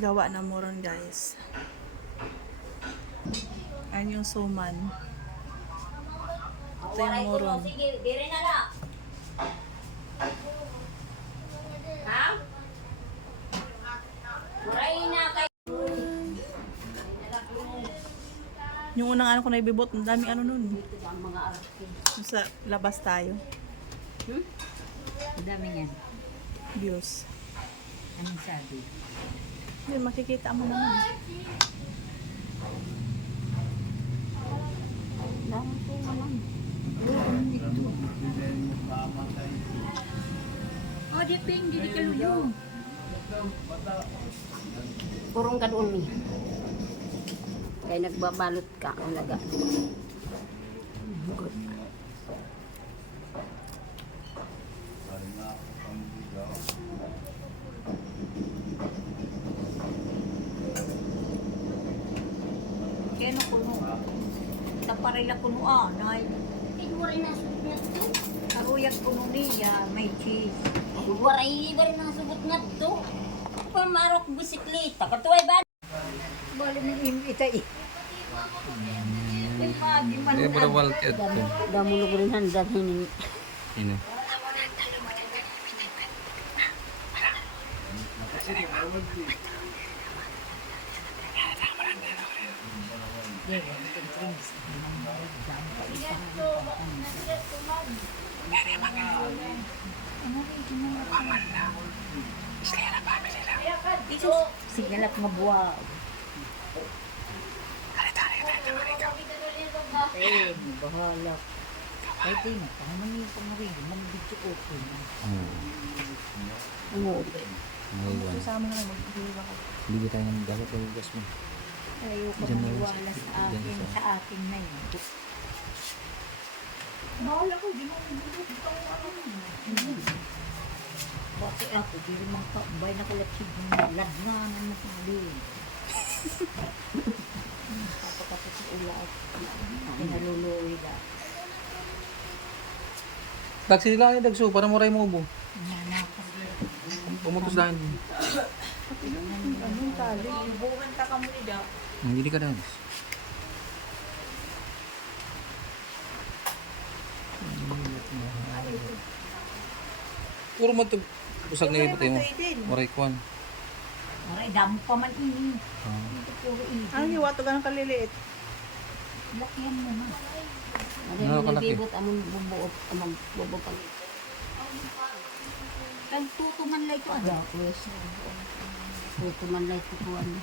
Gawa na moron, guys. Ayan yung suman. Ito yung moron. Sige, dire na lang. Ha? Muray na kayo. Yung unang ano ko na ibibot, ang daming ano nun. Ang mga arte. Yung sa labas tayo. Ang dami yan. Views. Anong sabi? Hindi, makikita mo naman. Dami po naman. Oh, di ping, di kalulong. Purong ka doon ni. Kaya nagbabalot ka, ulaga. Good. Kaya no kuno. Taparila kuno nay. Waray na sugot nga to. Aruyag kuno niya, may cheese. Waray na sugot nga to. Pamarok bisikleta, katuway ba? Bali ni imita eh. Dia berawal tiad tu. Damo lugurin handan hinin. Ini. Sigalap nga buwa. Eh, bahala. Ay, di na. Paano niyo pa marin? Mag-video ko po. Ang open. Ngayon. Kasama na lang, mag-iwa ko. Hindi tayo ng dapat ng gas mo. Ayoko Diyan na lang maniwala sa akin, diyan sa akin na yun. Bahala ko, di mo mag-iwa. Ito ang ano. Bakit ako, di rin mga kabay na kulat si ladnanan mo sabi. Kapag sa ulat, pinaluluwi na. Dag sila ni dagso para mo ray mo ubo. Nanakos. Pumutos dahil. Anong tali? Ibuhan ka mo ni Dap. Hindi ka dahil. Puro mo ito. Busag na ibutay mo. Moray kwan. Aray, damo pa man ini. Ah. Ito puro ini. Anong hiwa to ganang kaliliit? Lakihan mo na. Aray, Ano mo kalaki? nabibot among bubuot, among bubupag. Ang tutuman lang ko. Ada ko yes. Tutuman lang ko ano.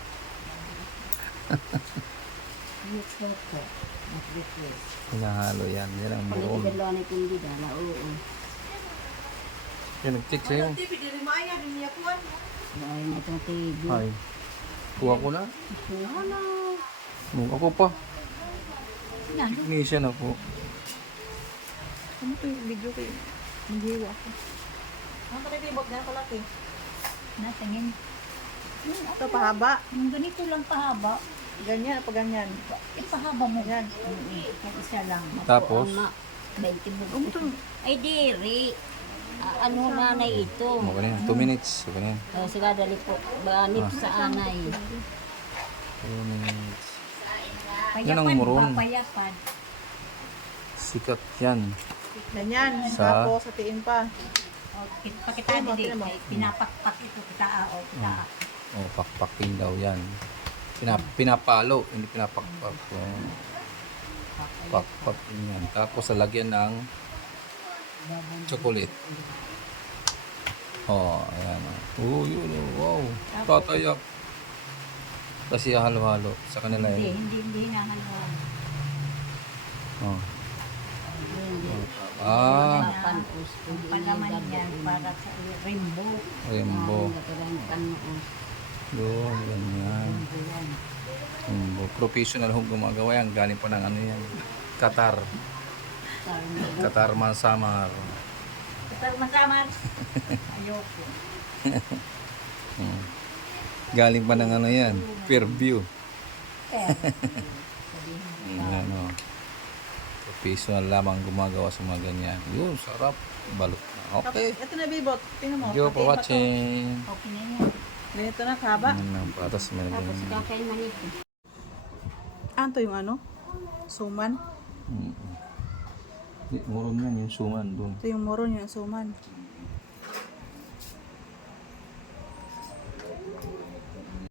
Yes, ko. Mag-request. Hinahalo yan. Yan ang muron. Pagkakadalawan ito hindi dala, oo. Yan, nag-check sa'yo. TV, di rin maya, di niya kuwan. Dahil na itong TV. Ay. Kuha ko na. Wala. Ako pa. Yan. Ignition ako. Ano to yung video ko yun? Ang hiwa ko. Ano ka na ibibot ganang kalaki? Natingin. Ito pahaba. Yung ganito lang pahaba. Ganyan, pa ganyan. Ipahaba mo. Yan. Yung isa lang. Tapos? 20 mo. Ito. Ay, diri. Ano nanay ito? Ano ka na yan? 2 minutes. Okay na yan. Sila dali po. Banip sa anay. 2 minutes. Yan Payapan ang muron. ba? Payapan. Sikat yan. Ganyan. Sa- Tapos, satiin pa. O, pakita Tama, din. tama. Pinapakpak ito. Kita. O, kita. O, pakpaking daw yan. Pinapalo, hindi pinapakpak. So, pakpak yan. Tapos, lalagyan ng chocolate. Oh, ayan. Oh, yun. Oh, wow. Tatayak. Kasi halo-halo sa kanila Hindi, yun. hindi hinahaluan. Oh. Hindi. Ah, Palaman yan para sa rainbow. rainbow. Rainbow. Yun, ganyan. Rainbow. Professional hong gumagawa yan. Galing pa ng ano yan. Qatar. Qatar Mansamar. Pero masamar. Ayoko. Hmm. Galing pa ng ano yan. Fairview. Ano. Professional lamang gumagawa sa mga ganyan. Yun, sarap. Balot na. Okay. Ito na bibot. Tingnan mo. Thank you for Satiin pa to. watching. Okay na yan. Ganito na kaba. Yan ang patas. May Tapos ganyan. kakain manito. Anto yung ano? Suman. Moron yan yung suman doon. Ito yung moron yung suman.